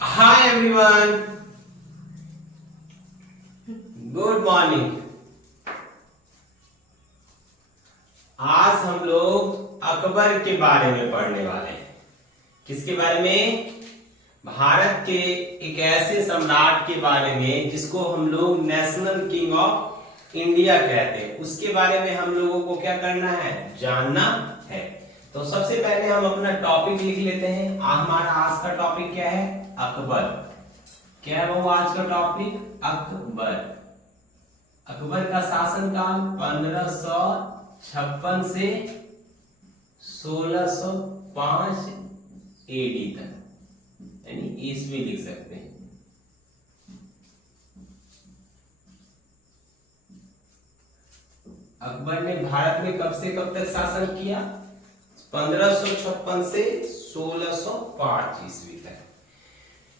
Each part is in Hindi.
Hi everyone, good morning. आज हम लोग अकबर के बारे में पढ़ने वाले हैं। किसके बारे में? भारत के एक ऐसे सम्राट के बारे में जिसको हम लोग नेशनल किंग ऑफ इंडिया कहते हैं। उसके बारे में हम लोगों को क्या करना है? जानना है। तो सबसे पहले हम अपना टॉपिक लिख लेते हैं। हमारा आज का टॉपिक क्या है? अकबर। क्या है वो आज का टॉपिक? अकबर। अकबर का शासनकाल 1556 से 1605 एडी तक, यानी ईस्वी लिख सकते हैं। अकबर ने भारत में कब से कब तक शासन किया? 1556 से 1605 ईस्वी तक।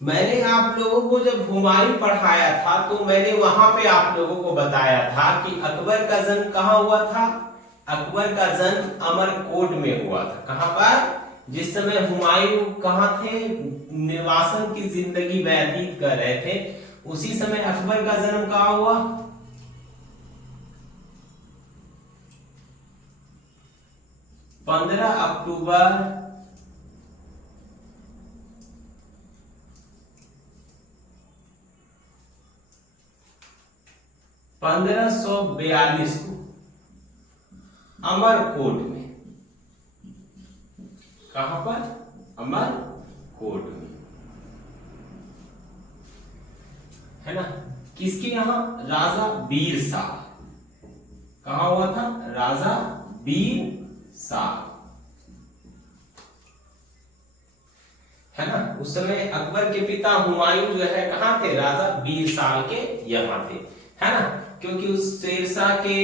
मैंने आप लोगों को जब हुमायूं पढ़ाया था तो मैंने वहां पे आप लोगों को बताया था कि अकबर का जन्म कहाँ हुआ था? अकबर का जन्म अमरकोट में हुआ था। कहां पर? जिस समय हुमायूं कहां थे? निर्वासन की जिंदगी व्यतीत कर रहे थे, उसी समय अकबर का जन्म कहां हुआ? 15 अक्टूबर 1542 को अमरकोट में। कहां पर? अमरकोट में, है ना। किसके यहां? राजा वीर शाह। कहां हुआ था? राजा वीर शाह, है ना। उस समय अकबर के पिता हुमायूं जो है कहां थे? राजा वीर शाह के यहां थे, है ना। क्योंकि उस शेरशाह के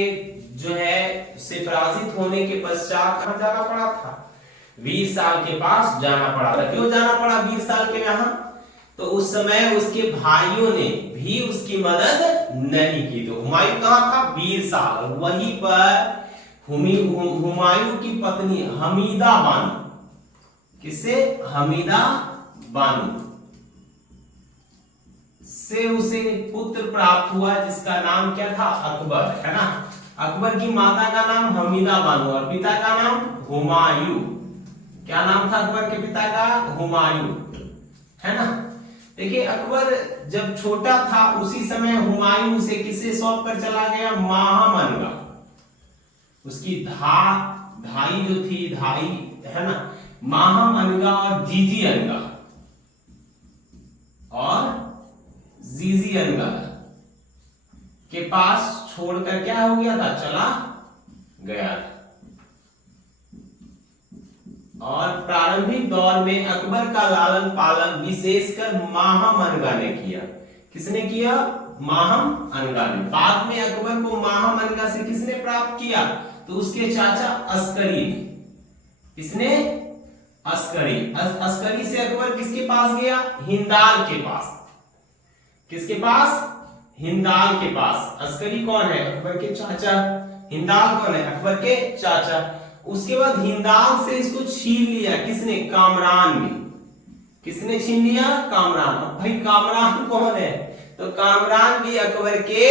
जो है से पराजित होने के पश्चात कहां जाना पड़ा था? वीर शाह के पास जाना पड़ा था। क्यों जाना पड़ा वीर शाह के यहाँ? तो उस समय उसके भाइयों ने भी उसकी मदद नहीं की। तो हुमायूं कहां था? वीर शाह। वहीं पर हुमायूं की पत्नी हमीदा बानो, किसे? हमीदा बानो से उसे पुत्र प्राप्त हुआ जिसका नाम क्या था? अकबर, है ना। अकबर की माता का नाम हमीदा बानो और पिता का नाम हुमायूं। क्या नाम था अकबर के पिता का? हुमायूं, है ना। देखिए, अकबर जब छोटा था उसी समय हुमायूं उसे किसे सौंप कर चला गया? महामनगा। उसकी धाई जो थी, धाई, है ना, महामनगा और जीजीअनगा और जीजीअनगा के पास छोड़कर क्या हो गया था? चला गया था। और प्रारंभिक दौर में अकबर का लालन पालन विशेषकर महामनगा ने किया। किसने किया? महामनगा ने। बाद में अकबर को महामनगा से किसने प्राप्त किया? तो उसके चाचा अस्करी ने। किसने? अस्करी। अस्करी से अकबर किसके पास गया? हिंदाल के पास। किसके पास? हिंदाल के पास। अस्करी कौन है? अकबर के चाचा। हिंदाल कौन है? अकबर के चाचा। उसके बाद हिंदाल से इसको छीन लिया। किसने? कामरान ने। किसने छीन लिया? कामरान। अब भाई कामरान कौन है? तो कामरान भी अकबर के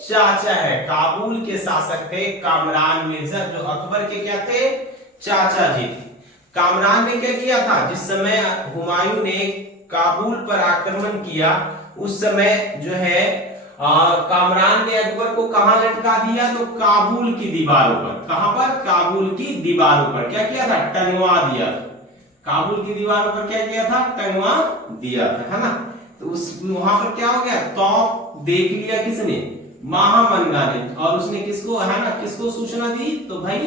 चाचा है। काबुल के शासक थे कामरान मिर्जा, जो अकबर के क्या थे? चाचा जी थे। कामरान ने क्या किया था? जिस समय हुमायूं ने काबुल पर आक्रमण किया उस समय जो है कामरान ने अकबर को कहां लटका दिया? तो काबुल की दीवारों पर। कहां पर? काबुल की दीवारों पर। क्या किया था? टंगवा दिया था। काबुल की दीवारों पर क्या किया था? टंगवा दिया था, है ना। तो उस वहां पर क्या हो गया? तौप देख लिया किसने? महामनगा ने। और उसने किसको, है ना, किसको सूचना दी? तो भाई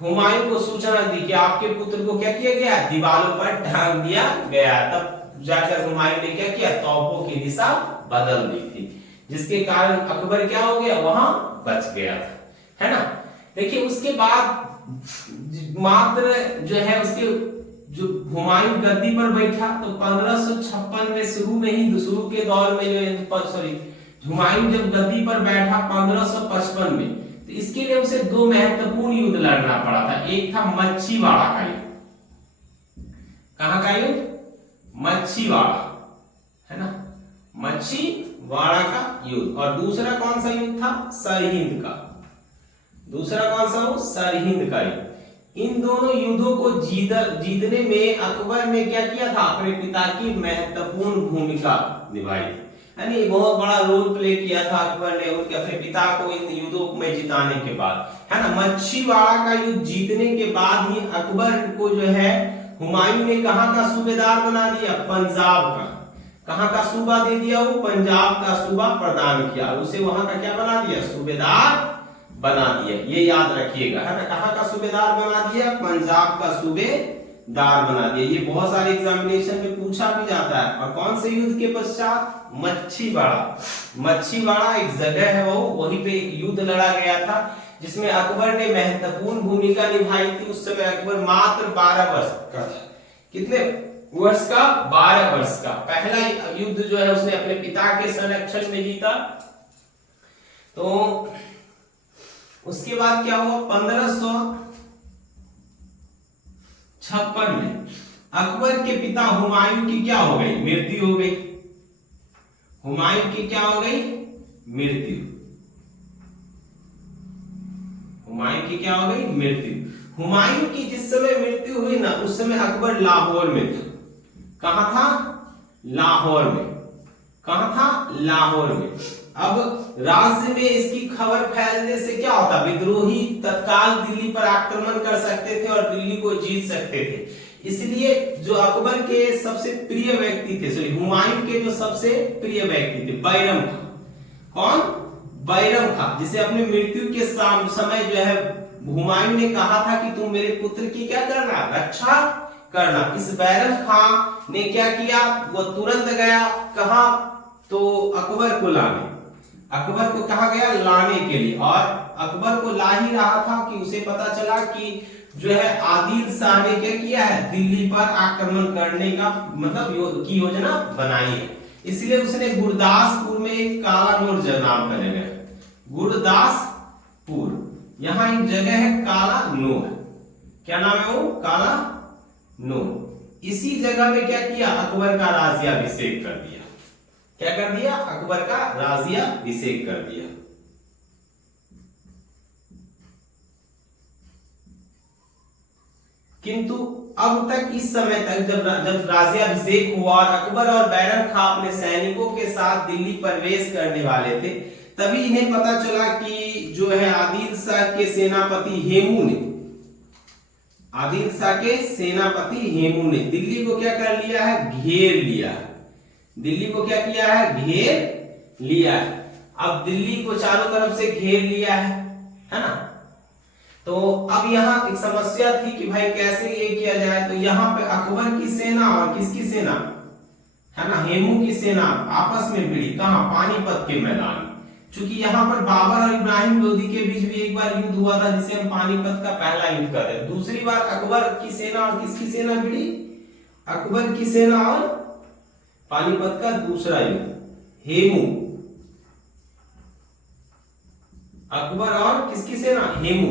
हुमायूं को सूचना दी कि आपके पुत्र को क्या किया गया? दीवारों पर टांग दिया गया। तब जाकर हुमायूं ने क्या किया? तौपों की दिशा बदल दी थी, जिसके कारण अकबर क्या हो गया? वहां बच गया था, है ना। देखिए, उसके बाद मात्र जो है उसके जो हुमायूं गद्दी पर बैठा तो 1556 में शुरू के दौर में जो सॉरी हुमायूं जब गद्दी पर बैठा 1555 में, तो इसके लिए उसे दो महत्वपूर्ण युद्ध लड़ना पड़ा था। एक था मच्छीवाड़ा का युद्ध। कहां का युद्ध? मच्छीवाड़ा। मच्छीवाड़ा का युद्ध। और दूसरा कौन सा युद्ध था? सरहिंद का। दूसरा कौन सा हो? सरहिंद का युद्ध। इन दोनों युद्धों को जीतने में अकबर ने क्या किया था? अपने पिता की महत्वपूर्ण भूमिका निभाई थी, यानी बहुत बड़ा रोल प्ले किया था अकबर ने उनके अपने पिता को इन युद्धों में जिताने के बाद, है ना। मच्छीवाड़ा का युद्ध जीतने के बाद ही अकबर को जो है हुमायूं ने कहां का सूबेदार बना दिया? पंजाब का। कहां का सूबा दे दिया? वो पंजाब का सूबा प्रदान किया, उसे वहां का क्या बना दिया? सूबेदार बना दिया। ये याद रखिएगा, है ना। कहां का सूबेदार बना दिया? पंजाब का सूबेदार बना दिया। ये बहुत सारे एग्जामिनेशन में पूछा भी जाता है। और कौन से युद्ध के पश्चात? मच्छीवाड़ा। मच्छीवाड़ा एक जगह है, वो वहीं पे एक युद्ध लड़ा गया था जिसमें अकबर ने महत्वपूर्ण भूमिका निभाई थी। उस समय अकबर मात्र 12 वर्ष का था। कितने वर्ष का? 12 वर्ष का। पहला युद्ध जो है उसने अपने पिता के संरक्षण में जीता। तो उसके बाद क्या हुआ? 1556 में अकबर के पिता हुमायूं की क्या हो गई? मृत्यु हो गई। हुमायूं की क्या हो गई? मृत्यु। हुमायूं की क्या हो गई? मृत्यु। हुमायूं की जिस समय मृत्यु हुई ना, उस समय अकबर लाहौर में था। कहां था? लाहौर में। कहां था? लाहौर में। अब राज्य में इसकी खबर फैलने से क्या होता? विद्रोही तत्काल दिल्ली पर आक्रमण कर सकते थे और दिल्ली को जीत सकते थे। इसलिए जो अकबर के सबसे प्रिय व्यक्ति थे, सॉरी हुमायूं के जो सबसे प्रिय व्यक्ति थे, बैरम खां। कौन? बैरम खां, जिसे अपनी मृत्यु के समय जो है हुमायूं ने कहा था कि तुम मेरे पुत्र की क्या करना? रक्षा करना। इस बैरम खां ने क्या किया? वो तुरंत गया कहा? तो अकबर को लाने। अकबर को कहा गया? लाने के लिए। और अकबर को ला ही रहा था कि उसे पता चला कि जो है आदिल शाह ने क्या किया है? दिल्ली पर आक्रमण करने का मतलब की योजना बनाई है। इसलिए उसने गुरदासपुर में एक काला नूर नाम का जगह है, गुरदासपुर, यहाँ एक जगह है काला नूर। क्या नाम है वो? काला नूर। इसी जगह में क्या किया? अकबर का राज्याभिषेक कर दिया। क्या कर दिया? अकबर का राज्याभिषेक कर दिया। किंतु अब तक इस समय तक जब राज्याभिषेक हुआ और अकबर और बैरम खां अपने सैनिकों के साथ दिल्ली प्रवेश करने वाले थे, तभी इन्हें पता चला कि जो है आदिल शाह के सेनापति हेमू ने, आदिल शाह के सेनापति हेमू ने दिल्ली को क्या कर लिया है? घेर लिया है। दिल्ली को क्या किया है? घेर लिया है। अब दिल्ली को चारों तरफ से घेर लिया है ना। तो अब यहाँ एक समस्या थी कि भाई कैसे ये किया जाए। तो यहाँ पे अकबर की सेना और किसकी सेना, है ना, हेमू की सेना आपस में भिड़ी। कहां? पानीपत के मैदान में। चूंकि यहाँ पर बाबर और इब्राहिम लोधी के बीच भी एक बार युद्ध हुआ था, जिसे हम पानीपत का पहला युद्ध कहते हैं। दूसरी बार अकबर की सेना और किसकी सेना भिड़ी? अकबर की सेना और पानीपत का दूसरा युद्ध। हेमू, अकबर और किसकी सेना? हेमू।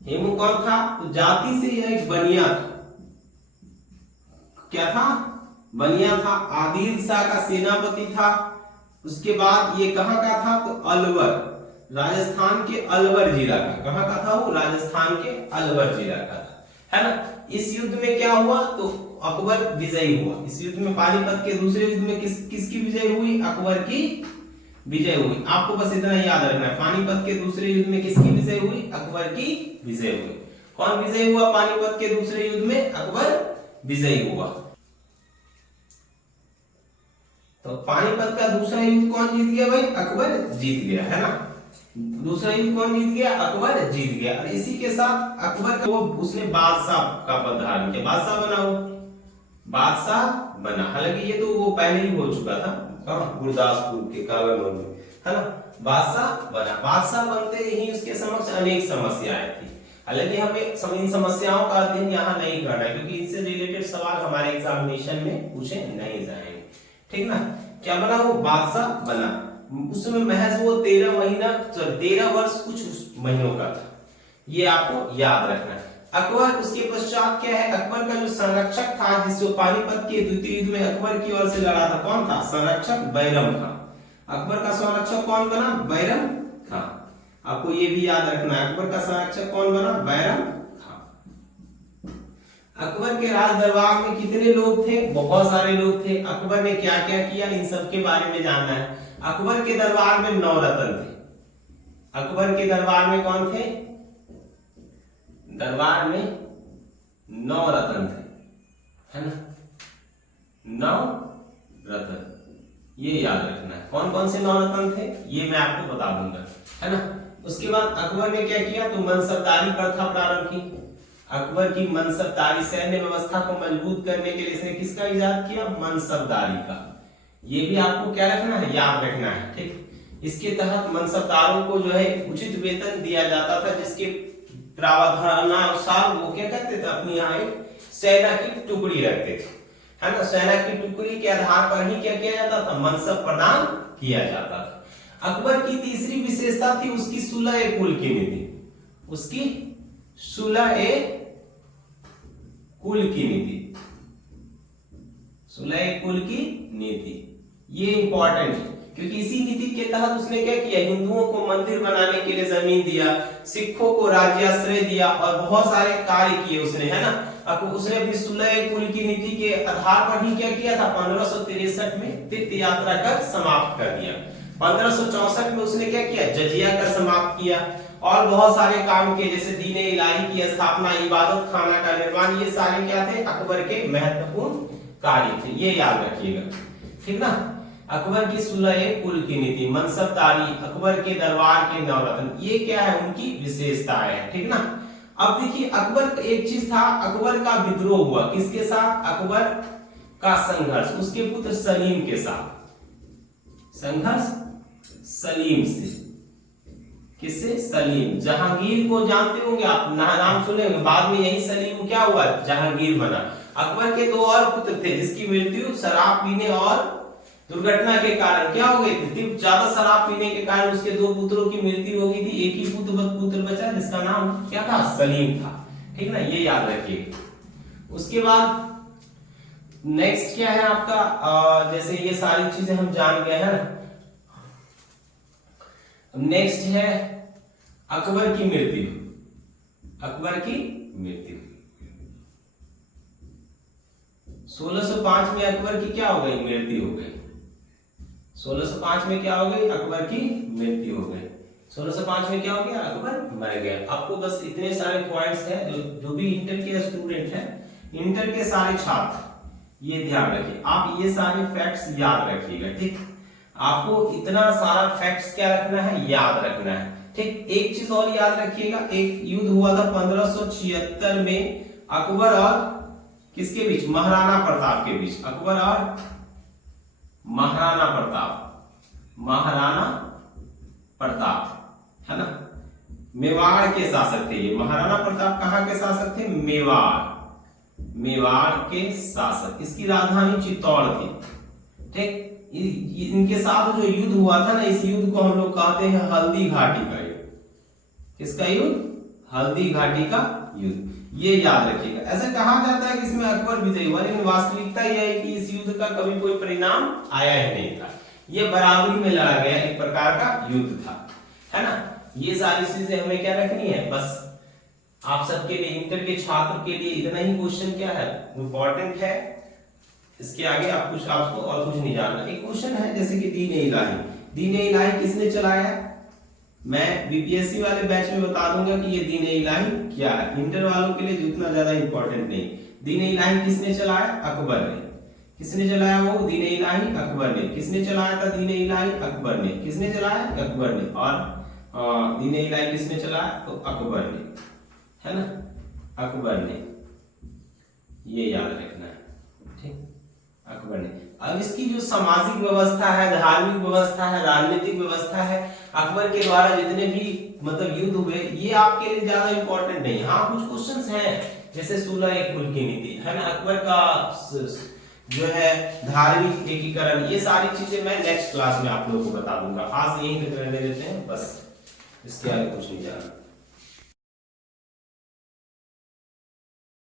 हेमू कौन था? तो जाति से यह एक बनिया था। क्या था? बनिया था। आदिल शाह का सेनापति था। उसके बाद ये कहां का था? तो अलवर, राजस्थान के अलवर जिला का। कहां का था वो? राजस्थान के अलवर जिला का था, है ना। इस युद्ध में क्या हुआ? तो अकबर विजयी हुआ। इस युद्ध में, पानीपत के दूसरे युद्ध में किसकी विजय हुई? अकबर की विजय हुई। आपको बस इतना याद रखना है, पानीपत के दूसरे युद्ध में किसकी विजय हुई? अकबर की विजय हुई। कौन विजय हुआ पानीपत के दूसरे युद्ध में? अकबर विजयी हुआ। तो पानीपत का दूसरा युद्ध कौन जीत गया भाई? अकबर जीत गया, है ना। दूसरा युद्ध कौन जीत गया? अकबर जीत गया। और इसी के साथ अकबर को उसने बादशाह का पद धारण किया। बादशाह बना, वो बादशाह बना। हालांकि ये तो वो पहले ही हो चुका था, गुरदासपुर के काला नूर में, है ना। बादशाह बना। बादशाह बनते ही उसके समक्ष अनेक समस्याएं थी। हालांकि हमें इन समस्याओं का अध्ययन यहाँ नहीं करना है, क्योंकि इससे रिलेटेड सवाल हमारे एग्जामिनेशन में पूछे नहीं जाएंगे, ठीक ना। क्या बना? वो बादशाह बना। उस समय महज वो 13 वर्ष कुछ महीनों का था। ये आपको याद रखना है। अकबर उसके पश्चात क्या है, अकबर का जो संरक्षक था जिसको पानीपत के द्वितीय युद्ध में अकबर की ओर से लड़ा था, कौन था, संरक्षक बैरम खां। अकबर का संरक्षक कौन बना, बैरम खां। आपको ये भी याद रखना है, अकबर का संरक्षक कौन बना, बैरम खां। अकबर के राज दरबार में कितने लोग थे, बहुत सारे लोग थे। अकबर ने क्या क्या किया, इन सब के बारे में जानना है। अकबर के दरबार में 9 रत्न थे। अकबर के दरबार में कौन थे, दरबार में 9 रत्न थे, है ना, 9 रत्न, ये याद रखना है। कौन कौन से 9 रत्न थे ये मैं आपको बता दूंगा, है ना। उसके बाद अकबर ने क्या किया, तो मनसबदारी प्रथा प्रारंभ की। अकबर की मनसबदारी, सैन्य व्यवस्था को मजबूत करने के लिए इसने किसका इजाद किया, मनसबदारी का। ये भी आपको क्या रखना है, याद रखना है, ठीक। इसके तहत मनसबदारों को जो है उचित वेतन दिया जाता था, जिसके प्रावधानानुसार वो क्या करते थे, अपनी यहाँ एक सेना की टुकड़ी रखते थे, है ना। सेना की टुकड़ी के आधार पर ही क्या किया जाता था, मनसब प्रदान किया जाता था। अकबर की तीसरी विशेषता थी उसकी सुलह-ए-कुल की नीति। उसकी सुलह-ए-कुल की नीति, सुलह-ए-कुल की नीति, ये इंपॉर्टेंट है क्योंकि इसी नीति के तहत उसने क्या किया, हिंदुओं को मंदिर बनाने के लिए जमीन दिया, सिखों को राज्याश्रय दिया और बहुत सारे कार्य किए उसने, है ना। अब उसने अपनी सुलह-ए-कुल की नीति के आधार पर ही क्या किया था, 1563 में तीर्थ यात्रा कर समाप्त कर दिया। 1564 में उसने क्या किया, जजिया कर समाप्त किया और बहुत सारे काम किए, जैसे दीन-ए इलाही की स्थापना, इबादत खाना का निर्माण, ये सारे क्या थे, अकबर के महत्वपूर्ण कार्य थे, ये याद रखिएगा, ठीक ना। अकबर की सुलह-ए-कुल की नीति, मनसबदारी, अकबर के दरबार के 9 रत्न, ये क्या है, उनकी विशेषताएं है, ठीक ना। अब देखिए अकबर एक चीज था, अकबर का विद्रोह हुआ किसके साथ, अकबर का संघर्ष उसके पुत्र सलीम के साथ, संघर्ष सलीम से, किससे, सलीम। जहांगीर को जानते होंगे आप, नाम सुने होंगे, बाद में यही सलीम क्या हुआ, जहांगीर बना। अकबर के 2 और पुत्र थे जिसकी मृत्यु शराब पीने और दुर्घटना के कारण क्या हो गई थी, ज्यादा शराब पीने के कारण उसके 2 पुत्रों की मृत्यु हो गई थी, एक ही पुत्र बचा जिसका नाम क्या था, सलीम था, ठीक ना, ये याद रखिए। उसके बाद नेक्स्ट क्या है आपका, जैसे ये सारी चीजें हम जान गए हैं ना। नेक्स्ट है अकबर की मृत्यु, अकबर की मृत्यु 1605 में अकबर की क्या हो गई, मृत्यु हो गई। 1605 में क्या हो गई, अकबर की मृत्यु हो गई। 1605 में क्या हो गया, अकबर मर गया। आपको बस इतने सारे पॉइंट्स हैं, जो भी इंटर के स्टूडेंट हैं, इंटर के सारे छात्र ये ध्यान रखिए, आप ये सारे फैक्ट्स याद रखिएगा, ठीक। आपको इतना सारा फैक्ट्स क्या रखना है, याद रखना है, ठीक। एक चीज और याद रखिएगा, एक युद्ध हुआ था 1576 में अकबर और किसके बीच, महाराणा प्रताप के बीच, अकबर और महाराणा प्रताप, महाराणा प्रताप, है ना, मेवाड़ के शासक थे ये। महाराणा प्रताप कहां के शासक थे, मेवाड़, मेवाड़ के शासक। इसकी राजधानी चित्तौड़ थी, ठीक। इनके साथ जो युद्ध हुआ था ना, इस युद्ध को हम लोग कहते हैं हल्दी घाटी का युद्ध। किसका युद्ध, हल्दी घाटी का युद्ध, ये याद रखिएगा। ऐसा कहा जाता है कि इसमें अकबर विजयी हुआ, लेकिन वास्तविकता यह है कि इस युद्ध का कभी कोई परिणाम आया ही नहीं था, ये बराबरी में लड़ा गया एक प्रकार का युद्ध था, है ना। ये सारी चीजें हमें क्या रखनी है, बस आप सबके लिए, इंटर के छात्र के लिए इतना ही क्वेश्चन क्या है, इंपॉर्टेंट है। इसके आगे आपको और कुछ नहीं जानना। एक क्वेश्चन है जैसे कि दीन-ए इलाही, दीन-ए इलाही किसने चलाया है, मैं बीपीएससी वाले बैच में बता दूंगा कि ये दीन-ए इलाही क्या है, इंटर वालों के लिए उतना ज्यादा इंपॉर्टेंट नहीं। दीन-ए इलाही किसने चलाया, अकबर ने। किसने चलाया वो दीन-ए इलाही, अकबर ने। किसने चलाया था दीन-ए इलाही, अकबर ने। किसने चलाया, अकबर ने। और दीन-ए इलाही किसने चलाया, तो अकबर ने, है ना, अकबर ने, ये याद रखना है, ठीक, अकबर ने। अब इसकी जो सामाजिक व्यवस्था है, धार्मिक व्यवस्था है, राजनीतिक व्यवस्था है, अकबर के द्वारा जितने भी मतलब युद्ध हुए, ये आपके लिए ज्यादा इंपॉर्टेंट नहीं। हाँ कुछ क्वेश्चंस हैं जैसे सुलह-ए-कुल की नीति, है ना, अकबर का जो है धार्मिक एकीकरण, ये सारी चीजें मैं नेक्स्ट क्लास में आप लोगों को बता दूंगा। आज यहीं तक रहने देते हैं, बस इसके आगे कुछ नहीं जाना।